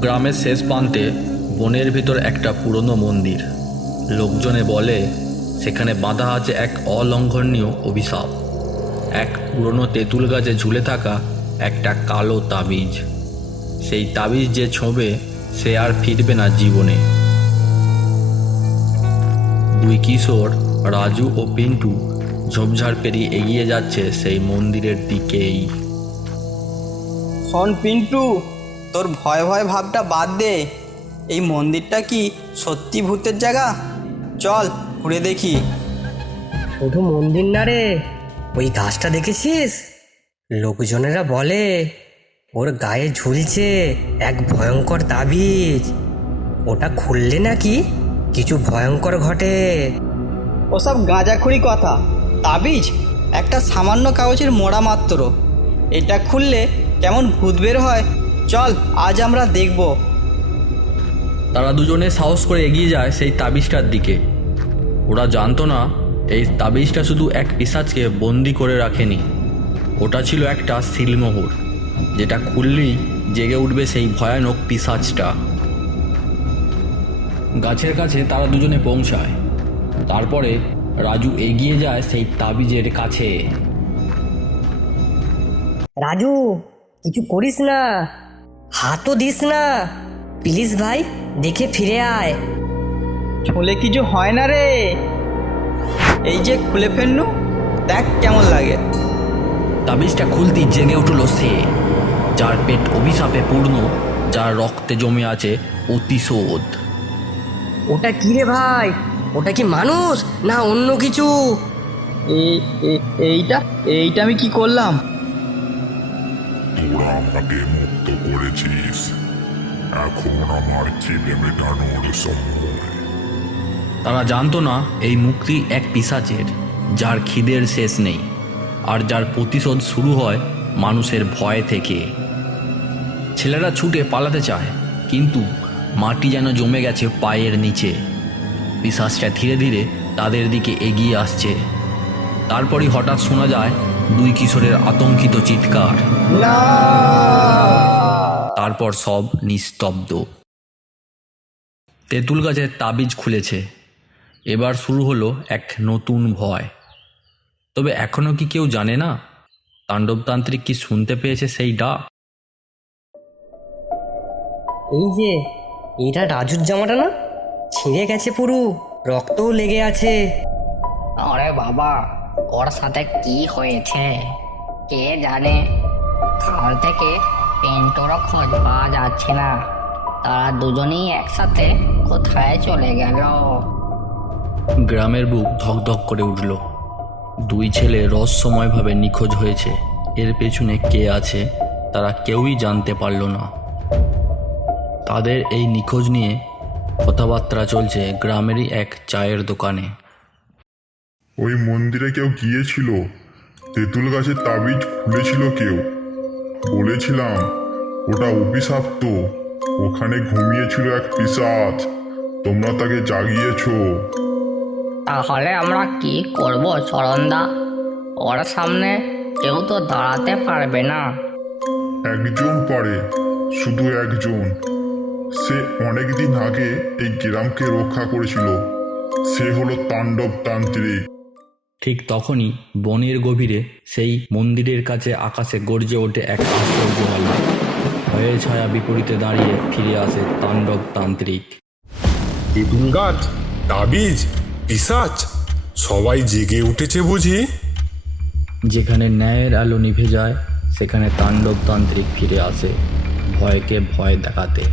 গ্রামের শেষ প্রান্তে বনের ভিতর একটা পুরনো মন্দির। লোকজনে বলে, সেখানে বাঁধা আছে এক অলঙ্ঘনীয় অভিশাপ। এক পুরনো তেঁতুল গাছে ঝুলে থাকা একটা কালো তাবিজ। সেই তাবিজ যে ছোঁবে, সে আর ফিরবে না জীবনে। দুই কিশোর, রাজু ও পিন্টু, ঝোপঝাড় পেরিয়ে এগিয়ে যাচ্ছে সেই মন্দিরের দিকেই। শোন, পিন্টু! তোর ভয় ভয় ভাবটা বাদ দে। এই মন্দিরটা কি সত্যি ভূতের জায়গা? চল ঘুরে দেখি। শুধু মন্দির না রে ওই গাছটা দেখেছিস? লোকজনেরা বলে ওর গায়ে ঝুলছে এক ভয়ঙ্কর তাবিজ। ওটা খুললে নাকি কিছু ভয়ঙ্কর ঘটে। ওসব গাঁজাখুরি কথা। তাবিজ? একটা সামান্য কাগজের মোড়া মাত্র। এটা খুললে কেমন ভূত বের হয়? চল আজ আমরা দেখব। তারা দুজনে সাহস করে এগিয়ে যায় সেই তাবিজটার দিকে। ওরা জানতো না এই তাবিজটা শুধু এক পিসাজকে বন্দি করে রাখেনি। ওটা ছিল একটা সিলমোহর যেটা খুললেই জেগে উঠবে সেই ভয়ানক পিসাজটা গাছের কাছে তারা দুজনে পৌঁছায়। তারপরে রাজু এগিয়ে যায় সেই তাবিজের কাছে। রাজু কিছু করিস না। হাতও দিস না। প্লিজ ভাই দেখে ফিরে আয়। ছোলে কিছু হয় না রে। এই যে খুলে ফেলনু দেখ কেমন লাগে। তাবিজটা খুলতেই জেগে উঠল সে যার পেট অভিশাপে পূর্ণ যার রক্তে জমে আছে প্রতিশোধ ওটা কি রে ভাই? ওটা কি মানুষ না অন্য কিছু? এ- এইটা এইটা আমি কি করলাম? তোরা আমাকে মুক্ত করেছিস? এখন আমার খিদে মেটানোর সময়। তারা জানতো না এই মুক্তি এক পিসাচের যার খিদের শেষ নেই আর যার প্রতিশোধ শুরু হয় মানুষের ভয় থেকে। ছেলেরা ছুটে পালাতে চায় কিন্তু মাটি যেন জমে গেছে পায়ের নিচে। পিসাচটা ধীরে ধীরে তাদের দিকে এগিয়ে আসছে। তারপরই হঠাৎ শোনা যায় দুই কিশোরের আতঙ্কিত চিৎকার। তারপর সব নিস্তব্ধ। তেঁতুল গাছের তাবিজ খুলেছে। এবার শুরু হলো এক নতুন ভয়। তবে এখনও কি কেউ জানে না তাণ্ডবতান্ত্রিক কি শুনতে পেয়েছে সেই ডাক এই যে এটা রাজুর জামাটা না? ছিঁড়ে গেছে পুরু রক্তও লেগে আছে। আরে বাবা ওর সাথে কি হয়েছে? কে জানে? কাল থেকে পেন্টোরও খোঁজ পাওয়া যাচ্ছে না। তারা দুজনেই একসাথে কোথায় চলে গেল? গ্রামের বুক ধকধক করে উঠল। দুই ছেলে রহস্যময়ভাবে নিখোঁজ হয়েছে। এর পেছনে কে আছে তারা কেউই জানতে পারল না। তাদের এই নিখোঁজ নিয়ে কথাবার্তা চলছে গ্রামেরই এক চায়ের দোকানে। ওই মন্দিরে কেউ গিয়েছিল? তেঁতুল গাছের তাবিজ খুলেছিল কেউ? বলেছিলাম ওটা অভিশাপ্ত ওখানে ঘুমিয়েছিল এক পিসাচ। তোমরা তাকে জাগিয়েছো। তাহলে আমরা কি করব চরণদা? ওর সামনে কেউ তো দাঁড়াতে পারবে না। একজন পারে শুধু একজন। সে অনেকদিন আগে এই গ্রামকে রক্ষা করেছিল। সে হলো তাণ্ডব তান্ত্রিক। ঠিক তখনই বনের গভীরে সেই মন্দিরের কাছে আকাশে গর্জে ওঠে এক আশ্চর্য আলো ভয়ের ছায়া বিপরীতে দাঁড়িয়ে ফিরে আসে তাণ্ডব তান্ত্রিক। তেঁতুল গাছ তাবিজ পিসাচ সবাই জেগে উঠেছে বুঝি? যেখানে ন্যায়ের আলো নিভে যায় সেখানে তাণ্ডব তান্ত্রিক ফিরে আসে ভয়কে ভয় দেখাতে।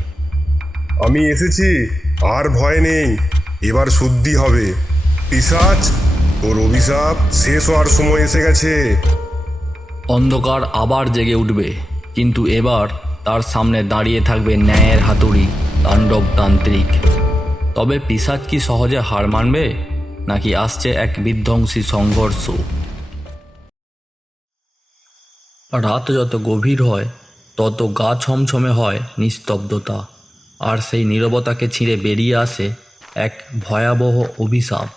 আমি এসেছি আর ভয় নেই এবার শুদ্ধি হবে। পিসাচ তোর অভিশাপ শেষ হওয়ার সময় এসে গেছে। অন্ধকার আবার জেগে উঠবে, কিন্তু এবার তার সামনে দাঁড়িয়ে থাকবে ন্যায়ের হাতুড়ি, তাণ্ডব তান্ত্রিক। তবে পিসাজ কি সহজে হার মানবে, নাকি আসছে এক বিধ্বংসী সংঘর্ষ? রাত যত গভীর হয়, তত গা ছমছমে হয় নিস্তব্ধতা, আর সেই নীরবতাকে ছিঁড়ে বেরিয়ে আসে এক ভয়াবহ অভিশাপ।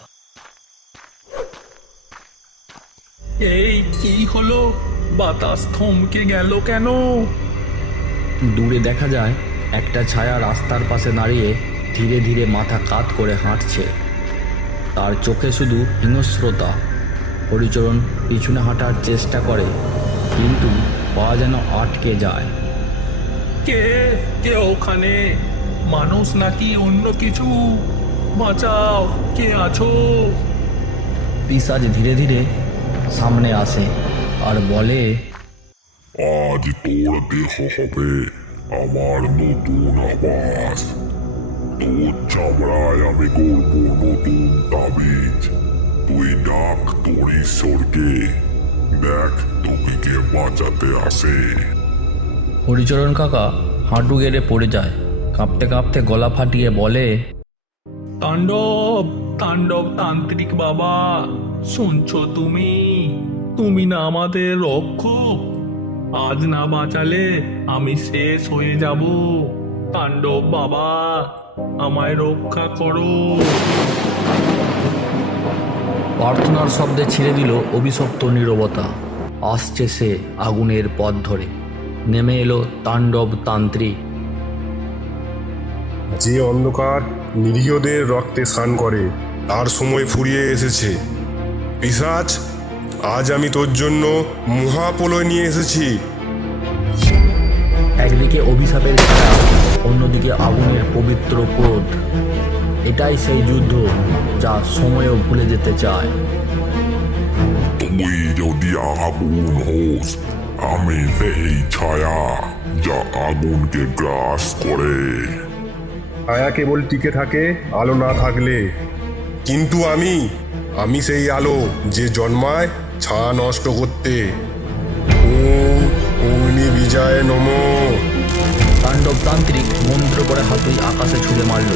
এই কি হলো? বাতাস থমকে গেল কেন? দূরে দেখা যায় একটা ছায়া রাস্তার পাশে দাঁড়িয়ে ধীরে ধীরে মাথা কাত করে হাঁটছে। তার চোখে শুধু হিংস্রতা। হরিচরণ পিছনে হাঁটার চেষ্টা করে কিন্তু পা যেন আটকে যায়। কে? কে ওখানে? মানুষ নাকি অন্য কিছু? বাঁচাও কে আছো? পিসাজ ধীরে ধীরে সামনে আসে আর বলে আজ তোর দেহ হবে আমার নতুন আবাস। তোর চামড়ায় আমি করব নতুন তাবিজ। তুই ডাক তোর ঈশ্বরকে। দেখ তোকে কে বাঁচাতে আসে। হরিচরণ কাকা হাঁটু গেড়ে পড়ে যায়। কাঁপতে কাঁপতে গলা ফাটিয়ে বলে তাণ্ডব তাণ্ডব তান্ত্রিক বাবা শুনছো তুমি? তুমি না আমাদের রক্ষক। আজ না বাঁচালে আমি শেষ হয়ে যাব। তাণ্ডব বাবা আমায় রক্ষা করো। প্রার্থনার শব্দে ছিঁড়ে দিল অভিশপ্ত নীরবতা। আসছে সে আগুনের পথ ধরে। নেমে এলো তাণ্ডব তান্ত্রিক। যে অন্ধকার নিরীহদের রক্তে স্নান করে তার সময় ফুরিয়ে এসেছে। পিসাচ আজ আমি তোর জন্য মহাপলয় নিয়ে এসেছি। একদিকে অভিশাপের অন্যদিকে আগুনের পবিত্র ক্রোধ। এটাই সেই যুদ্ধ যা সময়ও ভুলে যেতে চায়। তুই যদি আগুন হোস আমি সেই ছায়া যা আগুনকে গ্রাস করে। ছায়া কেবল টিকে থাকে আলো না থাকলে। কিন্তু আমি আমি সেই আলো যে জন্মায় ছায়া নষ্ট করতে। ওম অগ্নি বিজয় নমঃ। তাণ্ডব তান্ত্রিক মন্ত্র করে হাতুই আকাশে ছুঁড়ে মারল।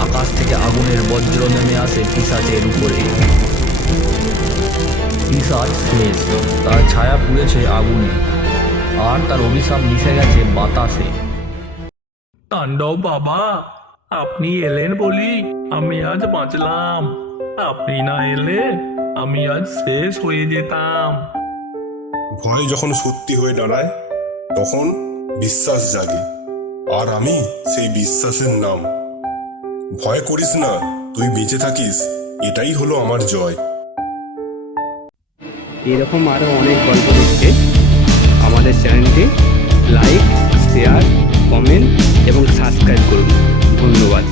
আকাশ থেকে আগুনের বজ্র নেমে আসে পিসাচের উপরে। পিসাচ শেষ। তার ছায়া পুড়েছে আগুনে। আর তার অভিশাপ মিশে গেছে বাতাসে। তাণ্ডব বাবা! আপনি এলেন বলি আমি আজ বাঁচলাম। আপনি না এলে আমি আজ শেষ হয়ে যেতাম। ভয় যখন সত্যি হয়ে দাঁড়ায় তখন বিশ্বাস জাগে। আর আমি সেই বিশ্বাসের নাম। ভয় করিস না তুই বেঁচে থাকিস এটাই হলো আমার জয়। এরকম আরও অনেক গল্প দেখতে আমাদের চ্যানেলটি লাইক শেয়ার কমেন্ট এবং সাবস্ক্রাইব করুন। ধন্যবাদ